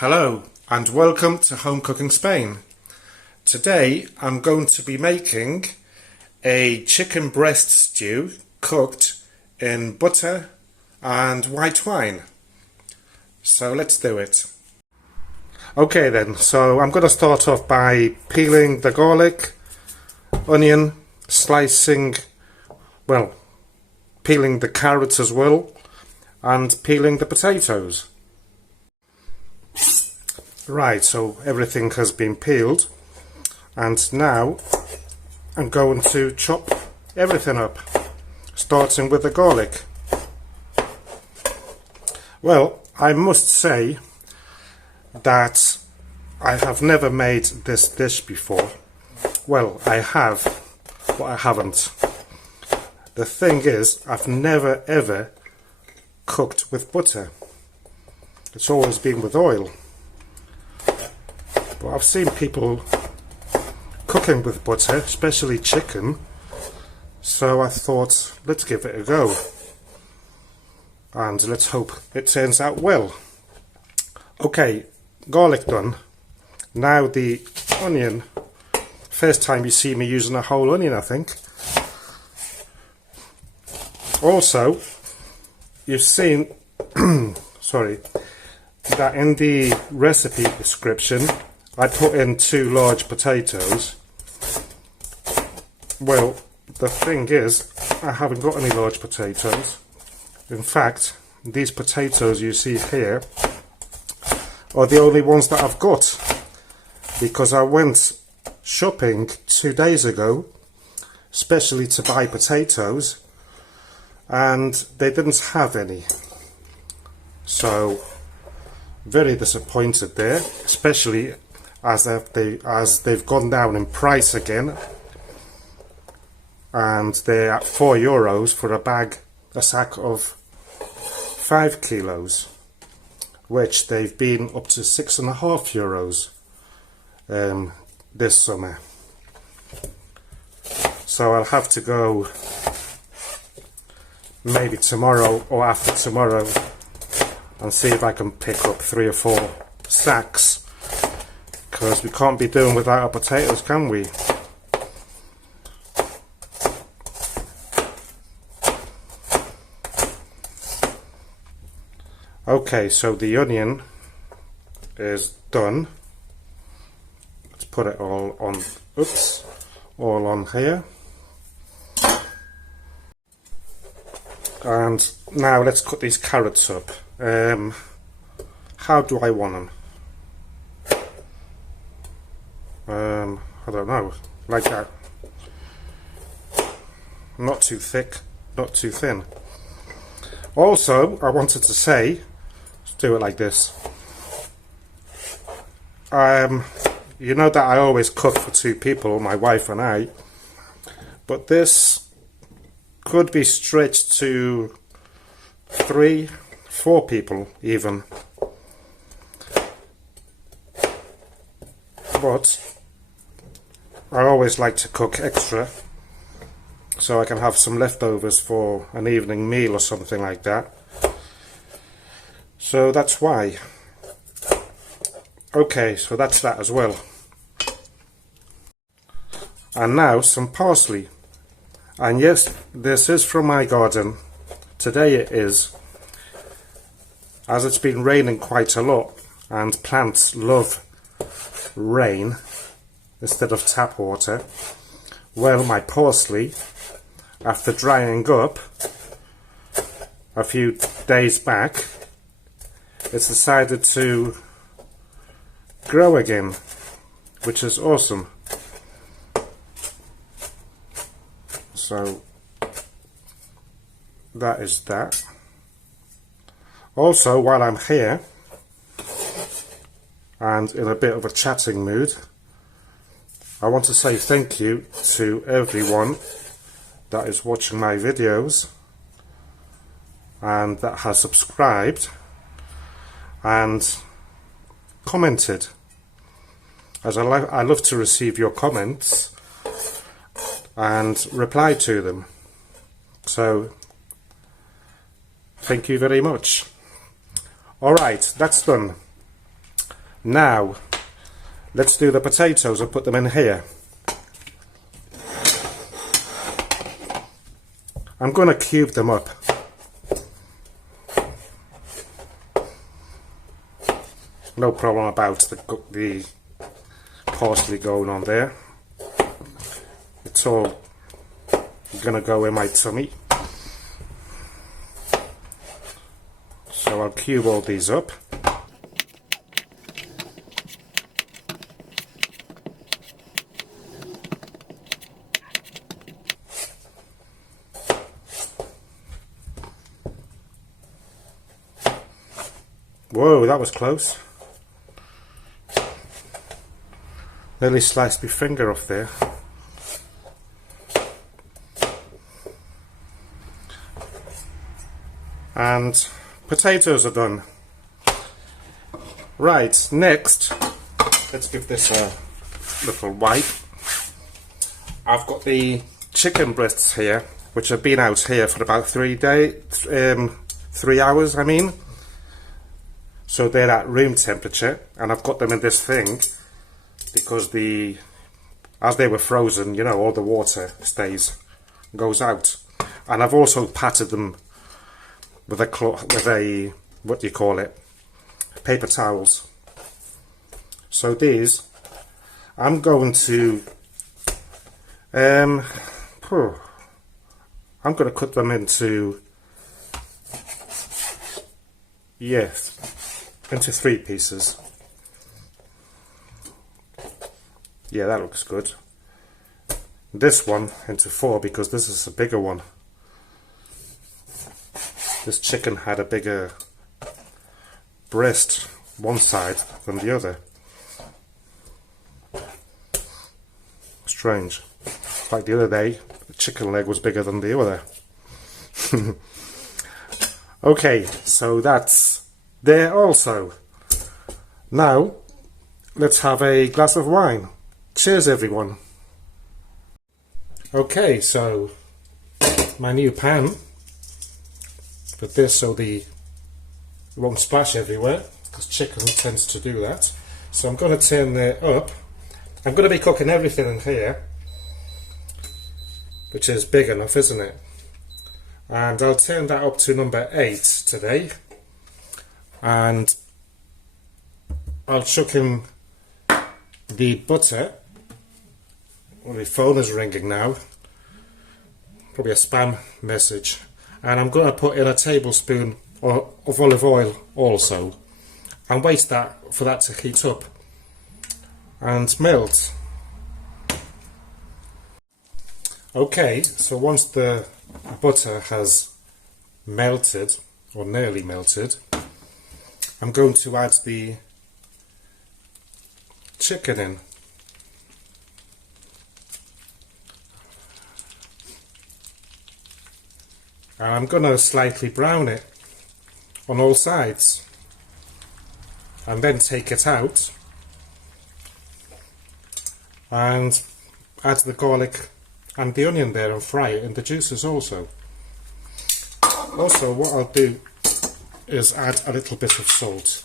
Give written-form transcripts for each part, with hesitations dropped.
Hello and welcome to Home Cooking Spain. Today I'm going to be making a chicken breast stew cooked in butter and white wine. So let's do it. Okay then, so I'm going to start off by peeling the garlic, onion, peeling the carrots as well, and peeling the potatoes. Right, so everything has been peeled, and now I'm going to chop everything up, starting with the garlic. Well, I must say that I have never made this dish before. Well, I have, but I haven't. The thing is, I've never ever cooked with butter. It's always been with oil. But I've seen people cooking with butter, especially chicken, so I thought, let's give it a go. And let's hope it turns out well. Okay, garlic done. Now the onion. First time you see me using a whole onion, I think. Also, you've seen, sorry, that in the recipe description, I put in 2 large potatoes. Well, the thing is, I haven't got any large potatoes. In fact, these potatoes you see here are the only ones that I've got, because I went shopping 2 days ago, especially to buy potatoes, and they didn't have any. So, very disappointed there, especially as they've gone down in price again, and they're at €4 for a sack of 5 kilos, which they've been up to €6.50 this summer. So I'll have to go maybe tomorrow or after tomorrow and see if I can pick up 3 or 4 sacks, because we can't be doing without our potatoes, can we? Okay, so the onion is done. Let's put it all on, all on here. And now let's cut these carrots up. How do I want them? I don't know, like that. Not too thick, not too thin. Also, I wanted to say, let's do it like this. You know that I always cook for 2 people, my wife and I, but this could be stretched to 3, 4 people even. But I always like to cook extra, so I can have some leftovers for an evening meal or something like that. So that's why. Okay, so that's that as well. And now some parsley. And yes, this is from my garden. Today it is. As it's been raining quite a lot, and plants love rain instead of tap water. Well, my parsley, after drying up a few days back, it's decided to grow again, which is awesome. So that is that. Also, while I'm here and in a bit of a chatting mood, I want to say thank you to everyone that is watching my videos and that has subscribed and commented, as I love to receive your comments and reply to them. So thank you very much. Alright, that's done. Now, let's do the potatoes and put them in here. I'm going to cube them up. No problem about the parsley going on there. It's all going to go in my tummy. So I'll cube all these up. Whoa, that was close. Nearly sliced my finger off there. And potatoes are done. Right, next, let's give this a little wipe. I've got the chicken breasts here, which have been out here for about 3 hours, I mean. So they're at room temperature, and I've got them in this thing because as they were frozen, you know, all the water goes out. And I've also patted them with a what do you call it, paper towels. So these, I'm going to cut them into, into 3 pieces. Yeah, that looks good. This one into 4 because this is a bigger one. This chicken had a bigger breast one side than the other. Strange. Like the other day, the chicken leg was bigger than the other. Okay, so that's there also. Now, let's have a glass of wine. Cheers, everyone. Okay, so my new pan for this, so it won't splash everywhere, because chicken tends to do that. So I'm going to turn it up. I'm going to be cooking everything in here, which is big enough, isn't it? And I'll turn that up to number 8 today, and I'll chuck in the butter. Well, my phone is ringing now, probably a spam message. And I'm going to put in a tablespoon of olive oil also, and wait for that to heat up and melt. Okay, so once the butter has melted, or nearly melted, I'm going to add the chicken in. And I'm going to slightly brown it on all sides, and then take it out and add the garlic and the onion there and fry it in the juices also. Also, what I'll do is add a little bit of salt.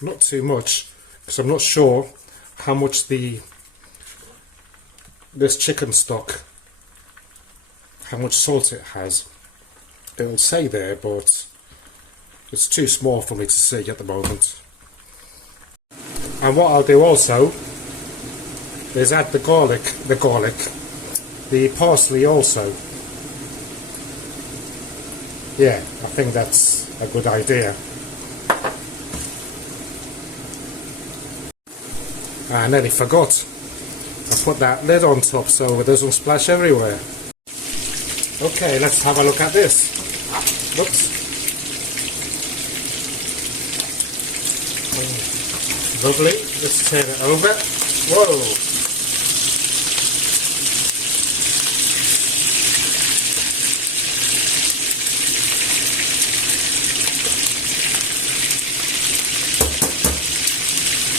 Not too much, because I'm not sure how much this chicken stock, how much salt it has. It'll say there, but it's too small for me to see at the moment. And what I'll do also is add the parsley also. Yeah, I think that's a good idea. I nearly forgot. I put that lid on top so it doesn't splash everywhere. Okay, let's have a look at this. Whoops. Lovely. Let's turn it over. Whoa.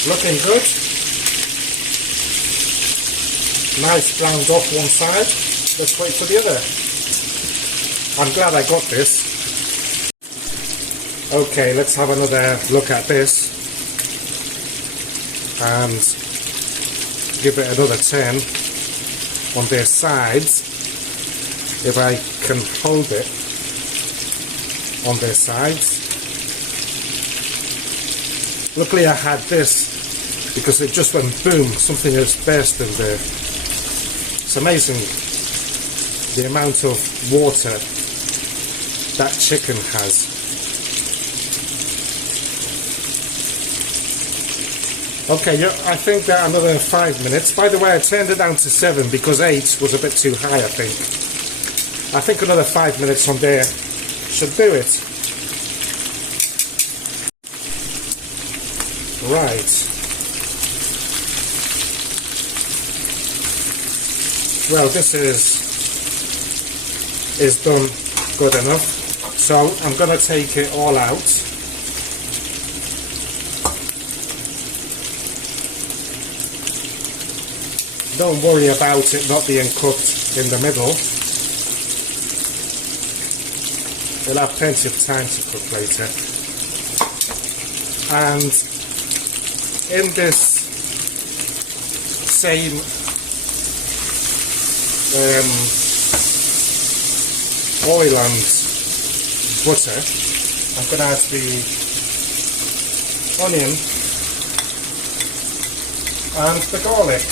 Looking good. Nice browned off one side. Let's wait for the other. I'm glad I got this. Okay, let's have another look at this and give it another turn on their sides. If I can hold it on their sides. Luckily I had this because it just went boom, something has burst in there. It's amazing the amount of water that chicken has. Okay, yeah, I think that another 5 minutes. By the way, I turned it down to 7 because 8 was a bit too high, I think. I think another 5 minutes on there should do it. Right. Well, this is done good enough. So I'm going to take it all out. Don't worry about it not being cooked in the middle. We'll have plenty of time to cook later. And in this same oil and butter, I'm going to add the onion and the garlic.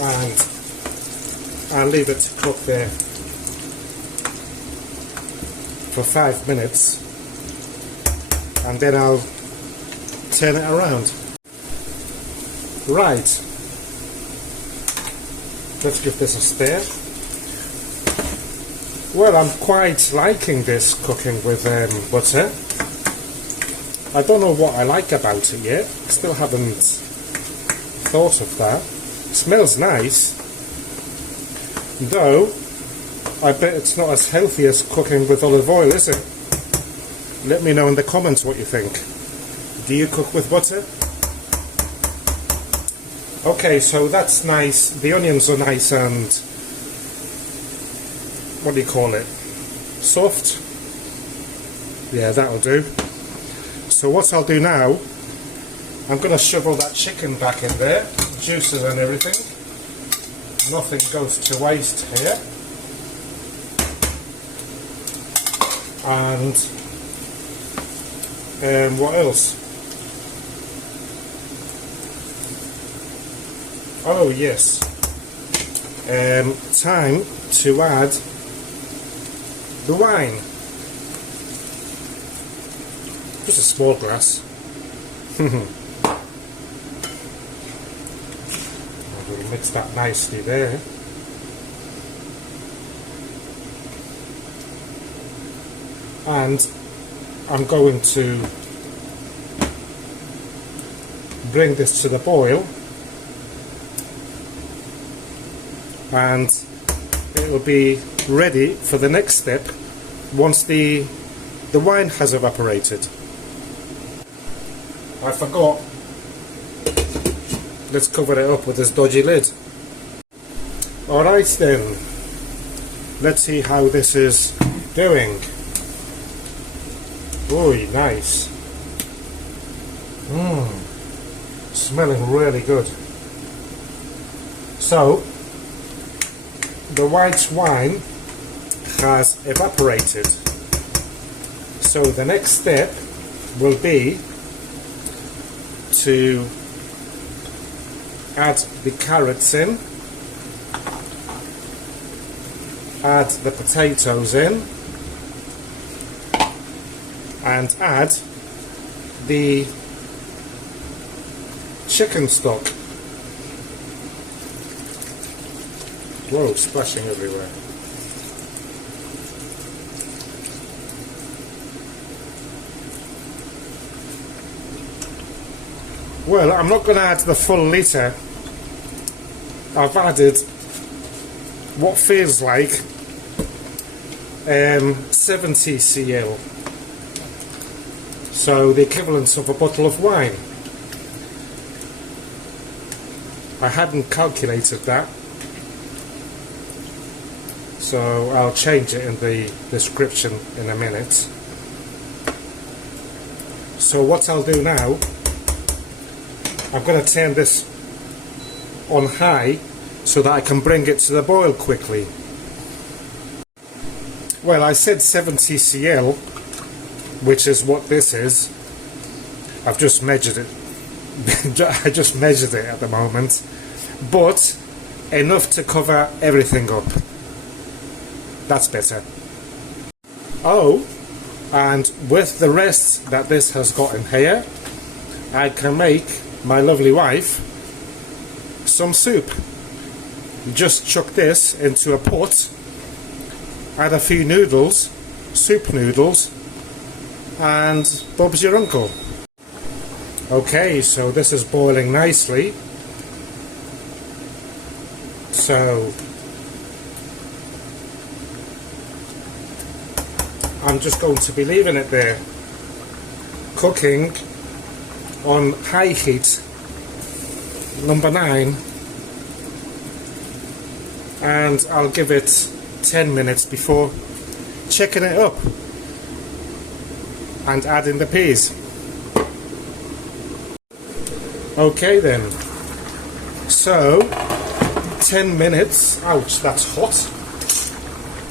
And I'll leave it to cook there for 5 minutes, and then I'll turn it around. Right, let's give this a stir. Well, I'm quite liking this cooking with butter. I don't know what I like about it yet. Still haven't thought of that. It smells nice, though I bet it's not as healthy as cooking with olive oil, is it? Let me know in the comments what you think. Do you cook with butter? Okay, so that's nice. The onions are nice and, what do you call it? Soft? Yeah, that'll do. So what I'll do now, I'm going to shovel that chicken back in there, juices and everything. Nothing goes to waste here. And what else? Oh yes, time to add the wine. Just a small glass. We'll mix that nicely there. And I'm going to bring this to the boil, and it will be ready for the next step once the wine has evaporated. I forgot. Let's cover it up with this dodgy lid. Alright then, let's see how this is doing. Oh, nice. Smelling really good. So, the white wine has evaporated. So the next step will be to add the carrots in, add the potatoes in, and add the chicken stock. Whoa, splashing everywhere. Well, I'm not going to add the full litre. I've added what feels like 70 cl. So the equivalent of a bottle of wine. I hadn't calculated that. so I'll change it in the description in a minute. So what I'll do now, I'm going to turn this on high so that I can bring it to the boil quickly. Well, I said 70 cl, which is what this is. I've just measured it. I just measured it at the moment, but enough to cover everything up. That's better. Oh, and with the rest that this has got in here, I can make my lovely wife some soup. Just chuck this into a pot, add a few noodles, soup noodles, and Bob's your uncle. Okay, so this is boiling nicely. So I'm just going to be leaving it there, cooking on high heat, number 9, and I'll give it 10 minutes before checking it up and adding the peas. Okay then, so 10 minutes, ouch, that's hot.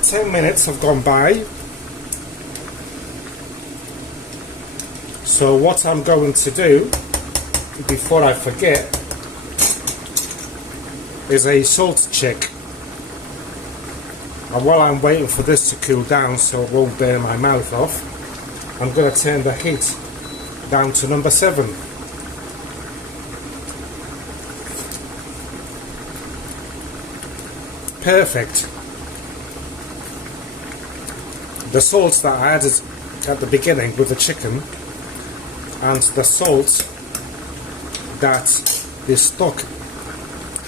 10 minutes have gone by. So what I'm going to do, before I forget, is a salt check. And while I'm waiting for this to cool down so it won't burn my mouth off, I'm going to turn the heat down to number 7. Perfect. The salt that I added at the beginning with the chicken and the salt that this stock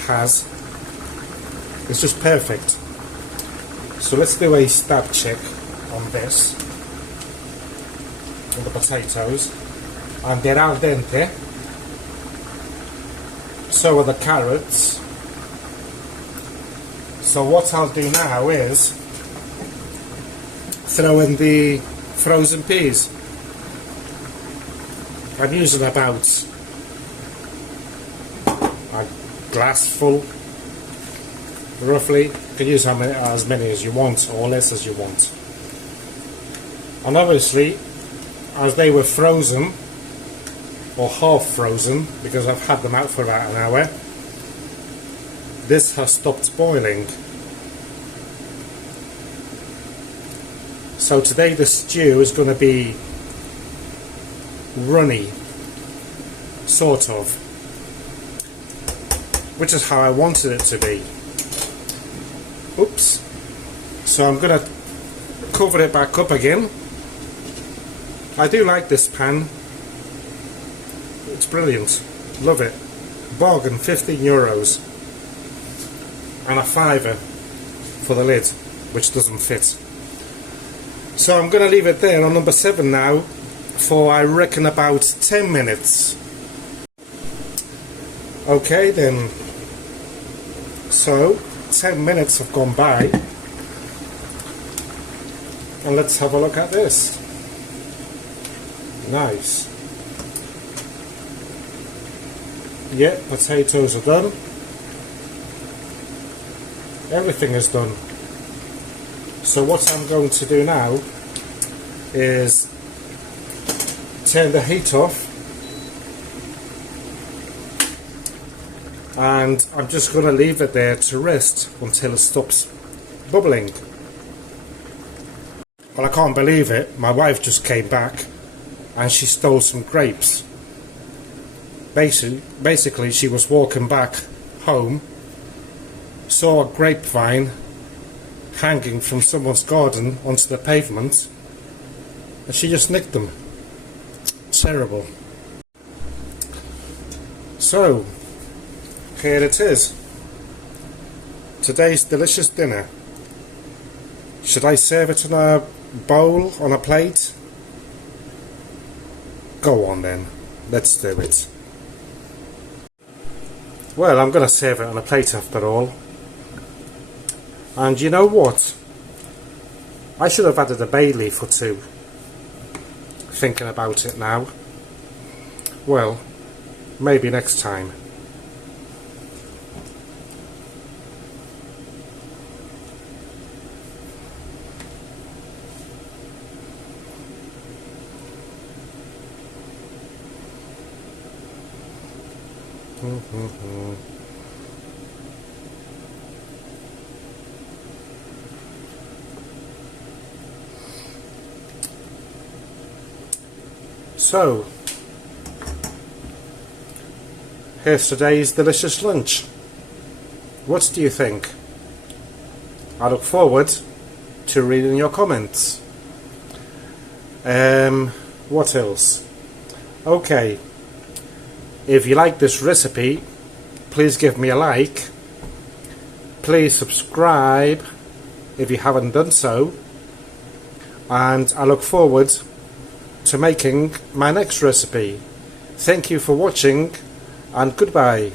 has is just perfect. So let's do a stab check on this, on the potatoes, and they're al dente. So are the carrots. So what I'll do now is throw in the frozen peas. I'm using about a glass full, roughly. You can use as many as you want or less as you want. And obviously, as they were frozen or half frozen, because I've had them out for about an hour, this has stopped boiling. So today the stew is going to be runny, sort of, which is how I wanted it to be. Oops. So I'm going to cover it back up again. I do like this pan. It's brilliant. Love it. Bargain, €15. And a £5 for the lid, which doesn't fit. So I'm going to leave it there on number 7 now for, I reckon, about 10 minutes. Okay then, so 10 minutes have gone by, and let's have a look at this. Nice. Yeah, potatoes are done. Everything is done. So what I'm going to do now is turn the heat off, and I'm just going to leave it there to rest until it stops bubbling. Well, I can't believe it, my wife just came back and she stole some grapes. Basically she was walking back home, saw a grapevine hanging from someone's garden onto the pavement, and she just nicked them. Terrible. So here it is, today's delicious dinner. Should I serve it in a bowl, on a plate? Go on then, let's do it. Well, I'm going to serve it on a plate after all. And you know what? I should have added a bay leaf or two, thinking about it now. Well, maybe next time. So, here's today's delicious lunch. What do you think? I look forward to reading your comments. What else? Okay, if you like this recipe, please give me a like. Please subscribe if you haven't done so. And I look forward to making my next recipe. Thank you for watching, and goodbye.